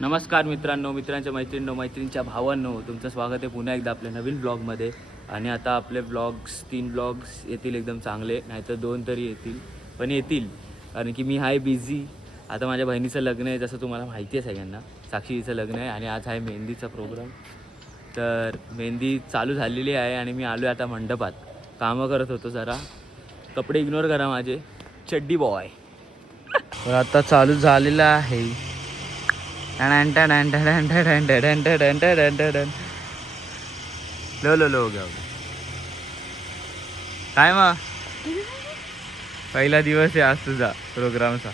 नमस्कार मित्रांनो, मित्रांच्या मैत्रिणींच्या भावांनो, तुमचं स्वागत आहे पुन्हा एकदा आपल्या नवीन ब्लॉगमध्ये. आणि आता आपले तीन ब्लॉग्स येतील एकदम चांगले, नाहीतर 2 तरी येतील, पण येतील कारण की मी आहे बिझी. आता माझ्या बहिणीचं लग्न आहे, जसं तुम्हाला माहिती आहे सगळ्यांना. साक्षीचं लग्न आहे आणि आज आहे मेहंदीचा प्रोग्राम. तर मेहंदी चालू झालेली आहे आणि मी आलो आहे आता मंडपात. कामं करत होतो जरा, कपडे इग्नोर करा माझे, चड्डी बॉय. तर आता चालू झालेला आहे. लो ग काय मग पहिला दिवस आहे आज तुझा प्रोग्रामचा.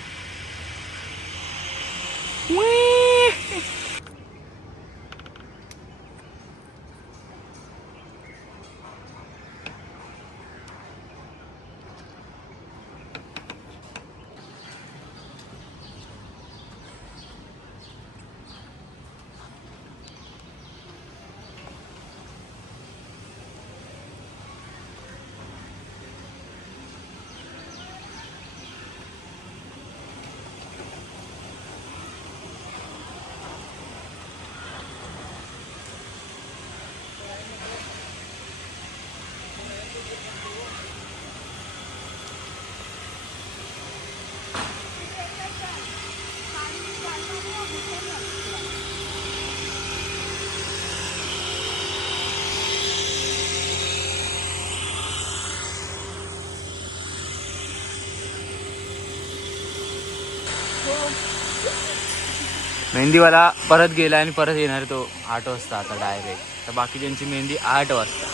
मेहंदीवाला परत गेला आणि परत येणार तो 8 वाजता आता डायरेक्ट. तर बाकी त्यांची मेहंदी 8 वाजता.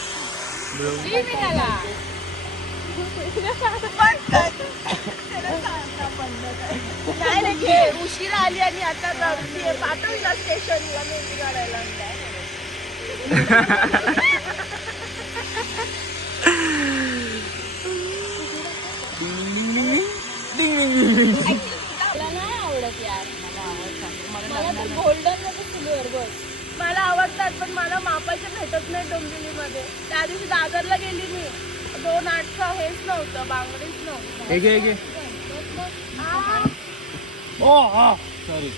उशीर आली आणि आता पाठवला स्टेशनला मेहंदी काढायला. मला आवडतात पण मला मापायचे भेटत नाही डोंबिवलीमध्ये. त्या दिवशी दादरला गेली मी, 2 8चं हेच नव्हतं, बांगडीच नव्हतं. सॉरी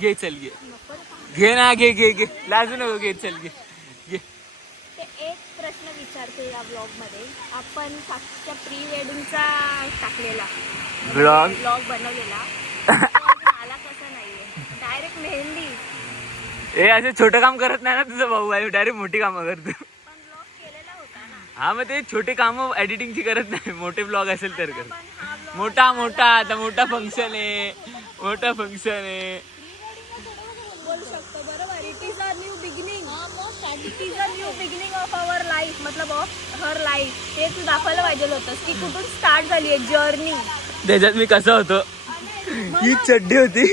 घे चल घे ना घे लाजू नको, घे चल घे. एक प्रश्न विचारते या ब्लॉग मध्ये. आपण साक्षीच्या प्री वेडिंगचा टाकलेला ब्लॉग बनवलेला, आला कसा नाहीये. डायरेक्ट मेहंदी. ए असे छोटं काम करत नाही ना तुझा भाऊ आहे, डायरेक्ट मोठी कामं करतो. पण ब्लॉग केलेला होता ना. हा मग ते छोटे कामं एडिटिंगची करत नाही, मोठे ब्लॉग असेल तर कर. पण हा ब्लॉग मोठा आता मोठा फंक्शन आहे. बोलू शकतो बरोबर. It is a new beginning. It is a new beginning of our life, मतलब ऑफ हर लाईफ. हे तू दाखवायला पाहिजे होतं की कुठून स्टार्ट झाली आहे जर्नी. त्याच्यात मी कसं होतो, ही चड्डी होती,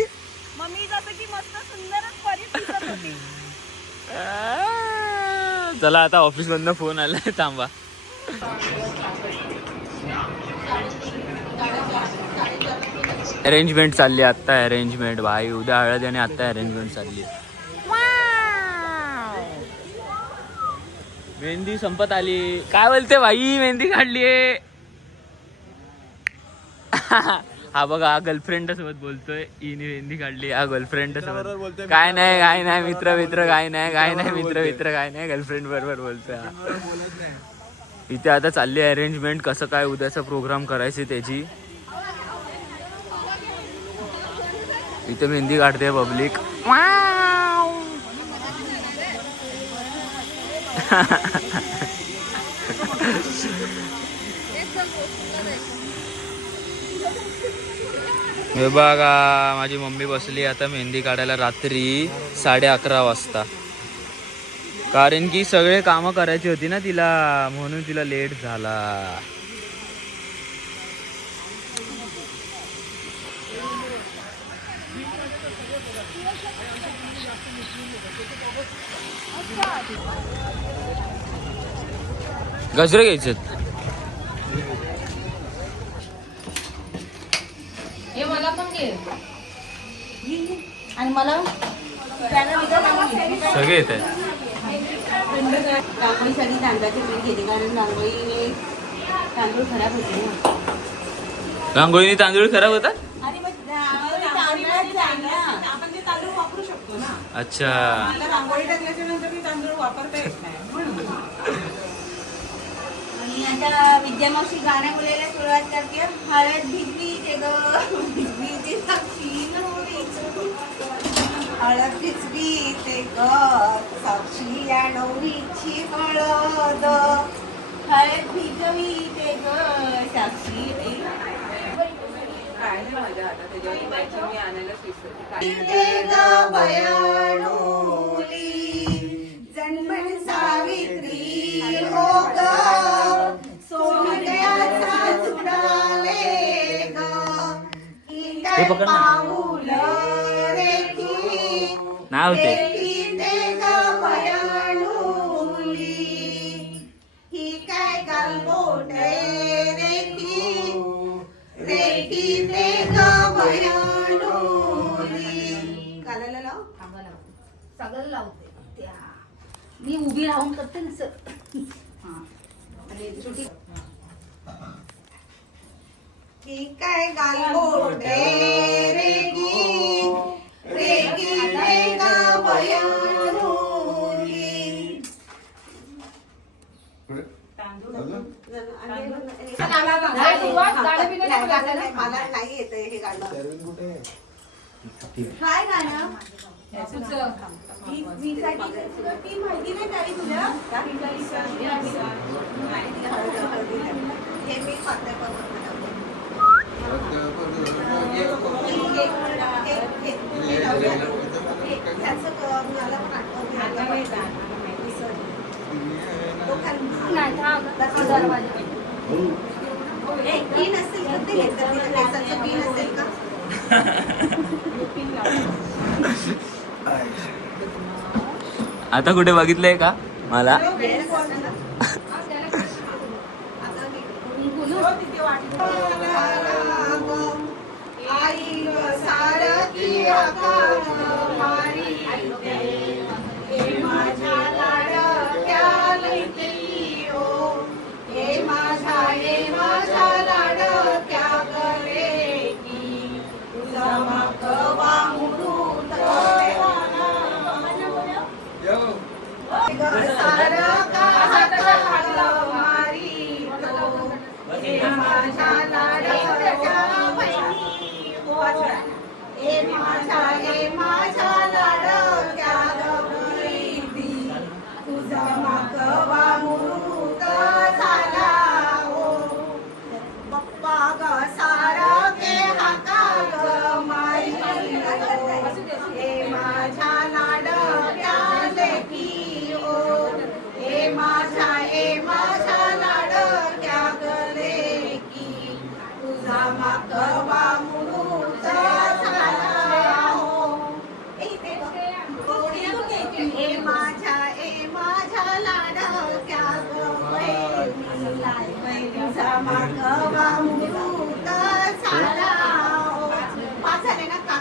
मग मी जसं की मस्त सुंदरच परी दिसत होती. चला आता ऑफिस मधनं फोन आलाय, थांबा. अरेंजमेंट चालली आता, अरेंजमेंट भाई. उद्या हळद आणि आता अरेंजमेंट चालली. मेहंदी संपत आली. काय बोलते भाई, मेहंदी काढलीये. हा बघा, हा गर्लफ्रेंड सोबत बोलतोय. हिने मेहंदी काढली, हा गर्लफ्रेंड सोबत. काय नाही मित्र काय नाही गर्लफ्रेंड बरोबर बोलतोय. इथे आता चालली अरेंजमेंट, कसं काय उद्याचा प्रोग्राम करायचे त्याची. इथे मेहंदी काढते पब्लिक. हे बघा, माझी मम्मी बसली आता मेहंदी काढायला रात्री 11:30 वाजता. कारण की सगळे कामं करायची होती ना तिला, म्हणून तिला लेट झाला. गजरे घ्यायचे हे मला पण घे. आणि मला सगळे येत आहेत. रांगोळीसाठी तांदळाचे पीठ घेते, कारण रांगोळीने तांदूळ खराब होते ना. रांगोळीने तांदूळ खराब होतात. अरे मग तांदळात शकतो ना. अच्छा. मला रांगोळी टाकल्याच्या नंतर मी तांदूळ वापरता येत नाही म्हणून. आणि आता विद्यामावशी गाणं बोलायला सुरुवात करते. हळद भिजवीते ग भिजवीते साक्षी नवरीची. हळद भिजवीते ग साक्षी या नवरीची हळद. हळद भिजवीते ग साक्षी. काय नाही माझ्या हातात त्याच्यावर बायची मी आणायलाच विसरते. जन्मन सावित्री हो ग सोन्याचा चुडाले ग ही काय पाऊल रेखी नाव ते रेखी ते ग भयानुली. ही काय गालबोट रेखी रेखी ते ग भयानुली. कानाला लाव सगळं लावते त्या. मी उभी राहून करते ना सर. ही काय गालबोटे रेगी रेगी रेगा भयानुली. मला नाही येत हे गाणं. काय गाणं ती माहिती नाही ताई तुला. हे मी खाते बीन असेल तर ते घेतात. बीन असेल का आता कुठे बघितलंय का मला? आई सारखी मारी माझ्या लाडक्या लैती ओ. हे माझ्या लाडक्या गले की तुझा मागवा मुरुत सारखा मारी हे माझ्या लाडक्या बहिणी ओ. हे माझ्या लाडक्या गवळी तुझा मागवा मुरुत झाला ओ. पप्पा ग सारखे हाका ग मारी हे माझ्या लाडक्या लेकी ओ. हे माझ्या लाडक्या गले की तुझा मागवा मुरुत झाला हो. हे माझ्या लाडक्या गवळी तुझा मागवा मुरुत झाला हो. पाच झाले ना का?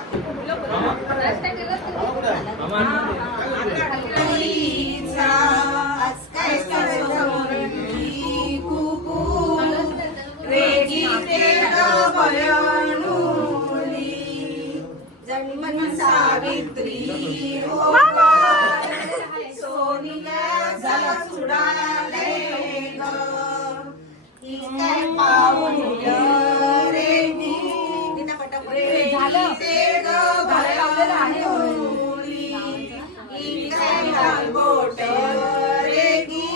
जन्मन सावित्री हो सोनिया सुडाले ग ही काय पाऊल रेगी झालं ते ग भयानुली. ही काय गालबोट रेगी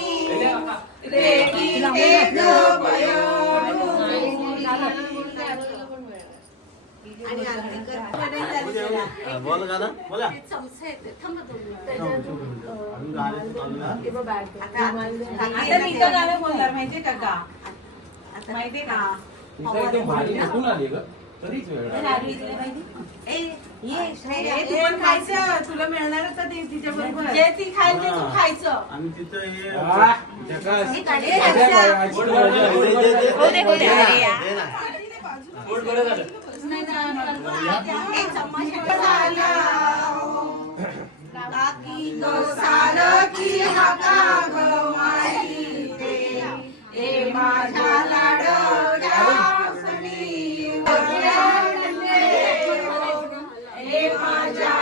रेगी ते ग भयानुली. आणि बोल गाना बोला. आता मी तर गाणं बोलणार माहितीये का? माहितीये का? तू पण खायचं तुला मिळणारच आहे तिच्या बरोबर. जे ती खायचं तू खायचं. आणि तिथं सारखी हाका ग मारी हे माझ्या लाडक्या हे माझ्या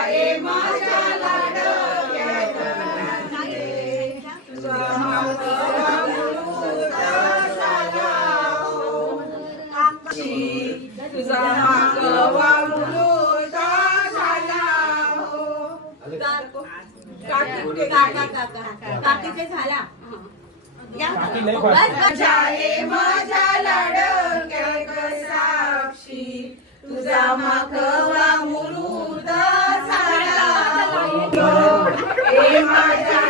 काकीचे झाला माझा लाडक्या साक्षी तुझा मागवा मुरुद झाला ए माझ्या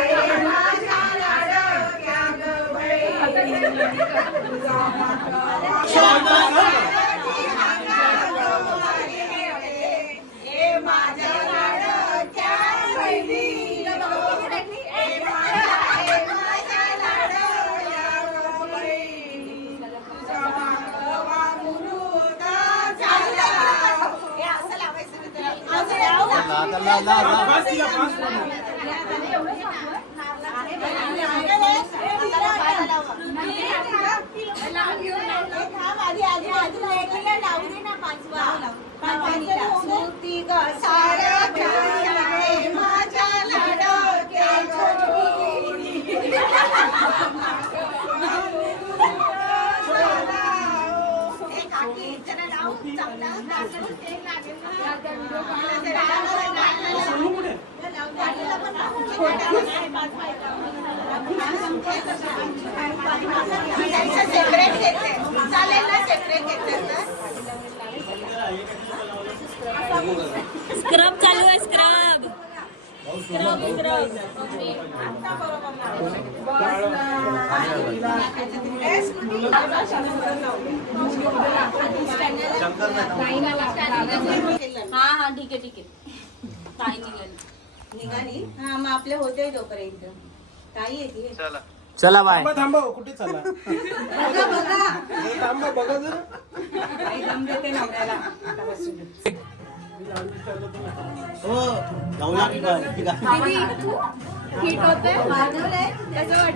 लाडक्या तुझा स्क्रब चालू आहे स्क्रब हा ठीक आहे ताई निघाली हा मग आपले होते तोपर्यंत ताई येते चला बाय. थांबा कुठे चला थांबा बघा जरा ताई दम देते नवऱ्याला हो जाऊया की काय ठीक आहे हिट होते कसं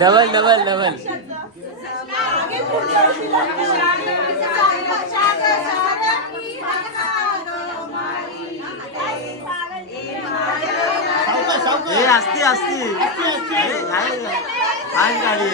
डबल डबल डबल असती असती गाडी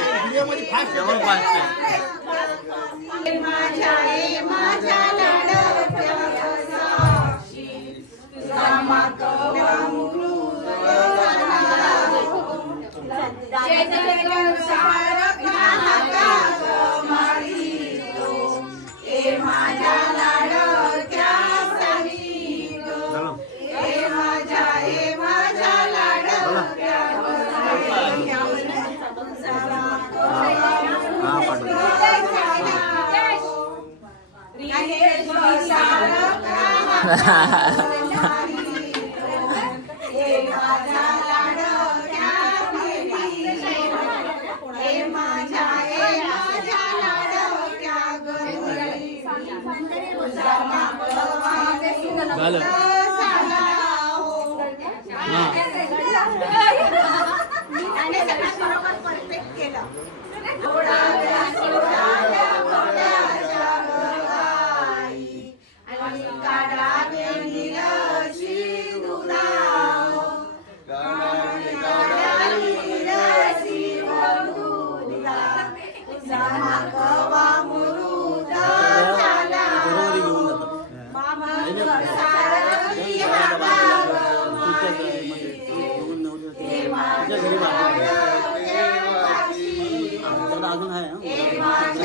अजून आहे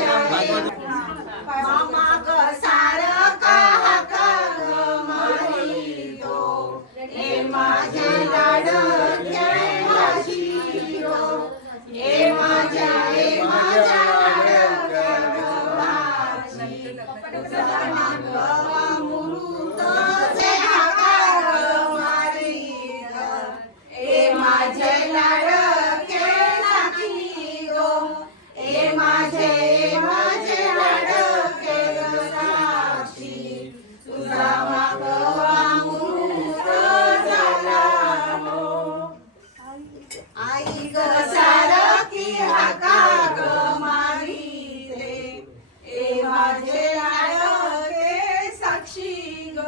साक्षी ग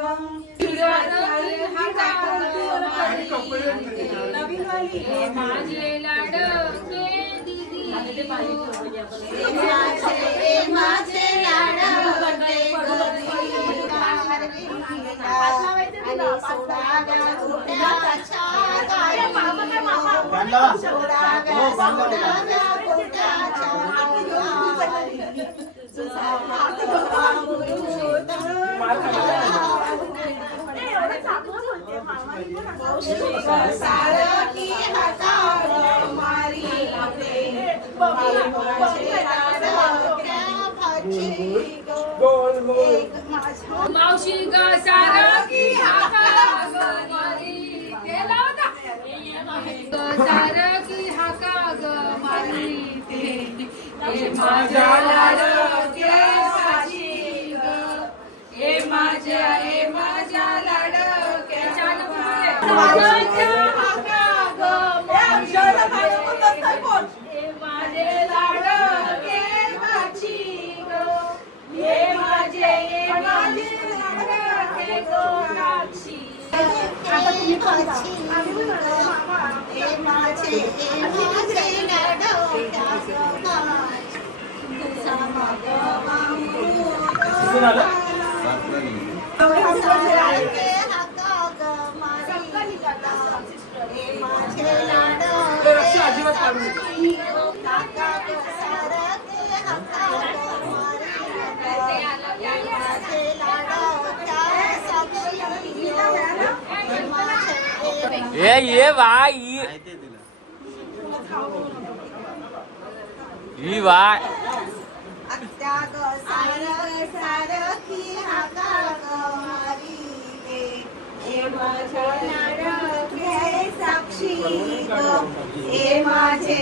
नवीन वाली माझे लाडके दीदी माझे लाडके सारखी हातावर मारी मावशी ग सारखी हाका ग मारी ते लावता सारखी हाका ग मारी ते माझ्या लाडके साक्षी ग ए माझ्या लाडके माझ्या हाका ग माझे लाडके साक्षी ग हे माझे लाडके गो साक्षी ये बाय ही बाय सारखी हाका ग मारी साक्षी ए माझे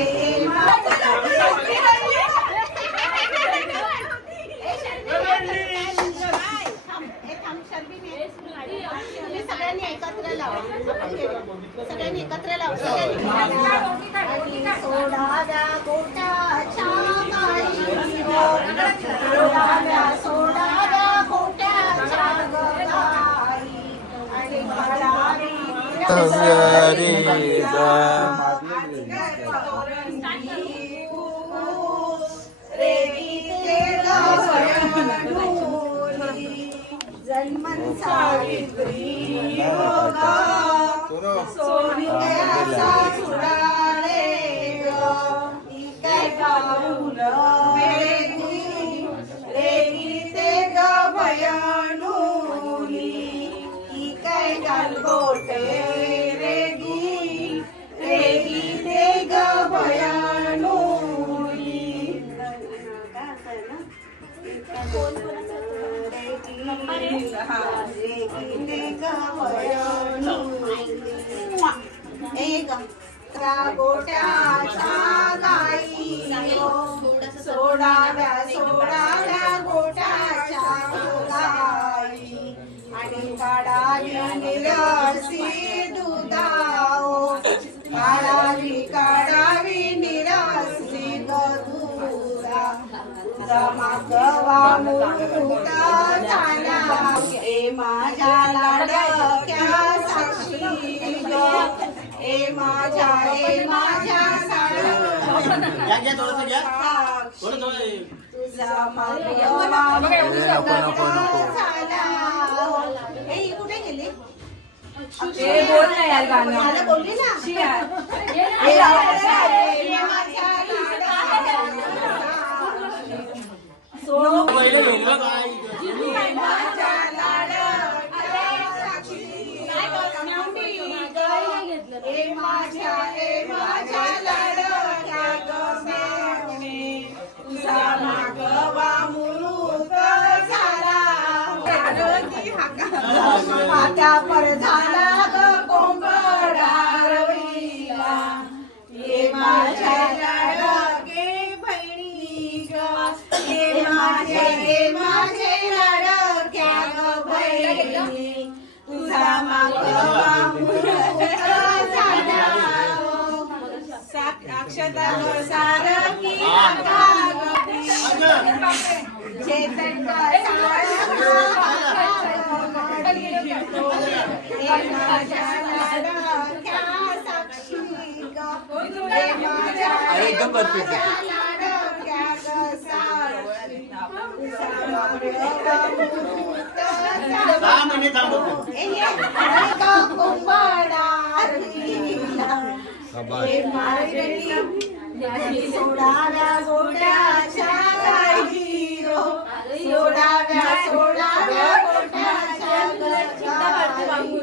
सगळ्यांनी एकत्र लावा सगळ्यांनी एकत्र लावा सोडाव्या गोट्याच्या सोडाव्या गोट्याच्या आणि जन्मन सावित्री योगा सोनियाचा चुडाळे ग इथे गाऊन रेगी ते ग भयानुली इथे गालगोटे रेगी ते ग भयानुली गोट्याच्या गाई सोडाव्या गोट्याच्या गाई आणि काढावी निरसी दुधाओ काढावी निरसी दुधा मागवा मुक्ता झाला ए माझ्या लाडक्या साक्षी ग ए माझ्या तुझा मागवा झाला ए कुठे गेली बोल ना यार गाणं बोलली ना आता पर झाला ग कोंबडारवीला ये माझ्या लाडके बहिणी ग ये माझे लाडक्या ग बहिणी तुझा मागवा मुलूक झाला अक्षता सारखी चेतन एकदम परफेक्ट. सहा महिने थांबवतो. सोडाव्या गोट्याच्या गाई रो, सोडाव्या सोडाव्या गोट्याच्या गाई.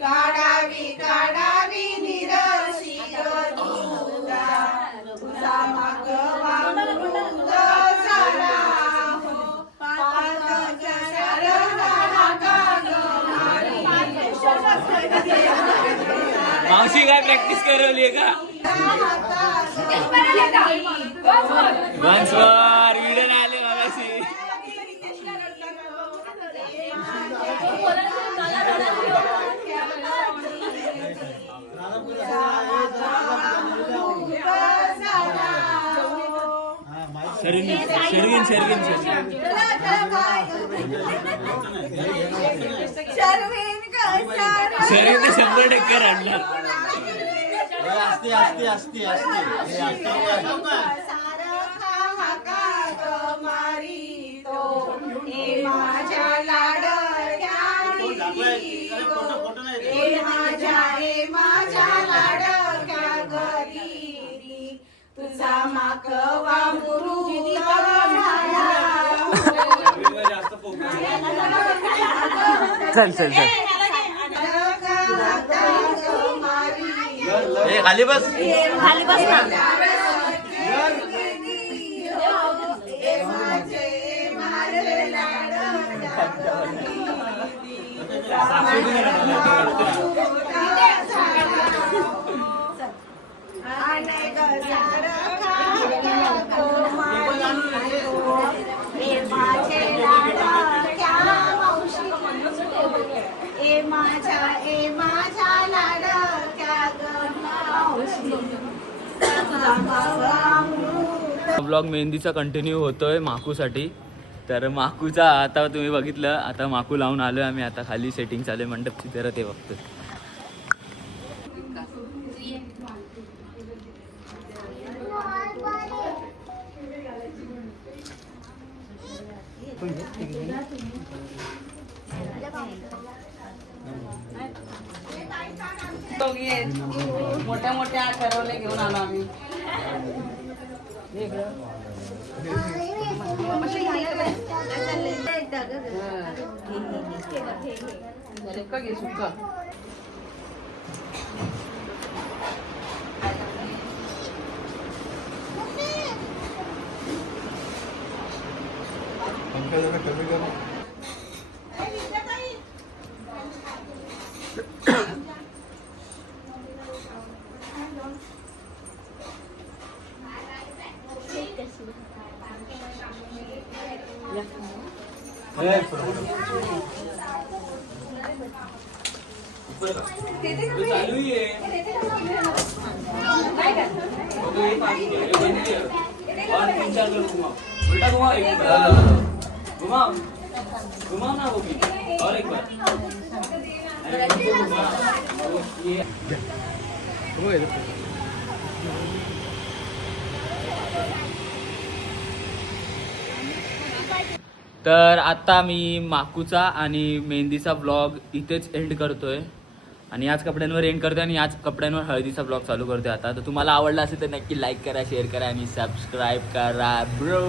काढावी काढावी निरशी तुझा, तुझा मागवा मृग झाला हो. पातळ झाला का मावशी काय प्रॅक्टिस करवली का? वंसवर व्हिडिओ आले मागाशी. शर्विन तर 100% आणणार. असते असते असते असते. माझ्या लाडक्या माझ्या लाडक्या घरी तुझा माकवा मुरुग झाला. चल चल चल खाली बस. खाली बस ना. ब्लॉग मेहंदीचा कंटिन्यू होतोय माकूसाठी. तर माकूचा आता तुम्ही बघितलं, आता माकू लावून आलोय आम्ही. आता खाली सेटिंग चालू आहे मंडपची, तर ते बघतोय. मोठ्या मोठ्या ठरवले घेऊन आलो आम्ही. तर आता मी माकूचा आणि मेहंदीचा ब्लॉग इथेच एंड करतोय आणि याच कपड्यांवर एंड करतोय आणि याच कपड्यांवर हळदीचा ब्लॉग चालू करतोय आता. तर तुम्हाला आवडला असेल तर नक्की लाईक करा, शेअर करा आणि सबस्क्राईब करा ब्रो.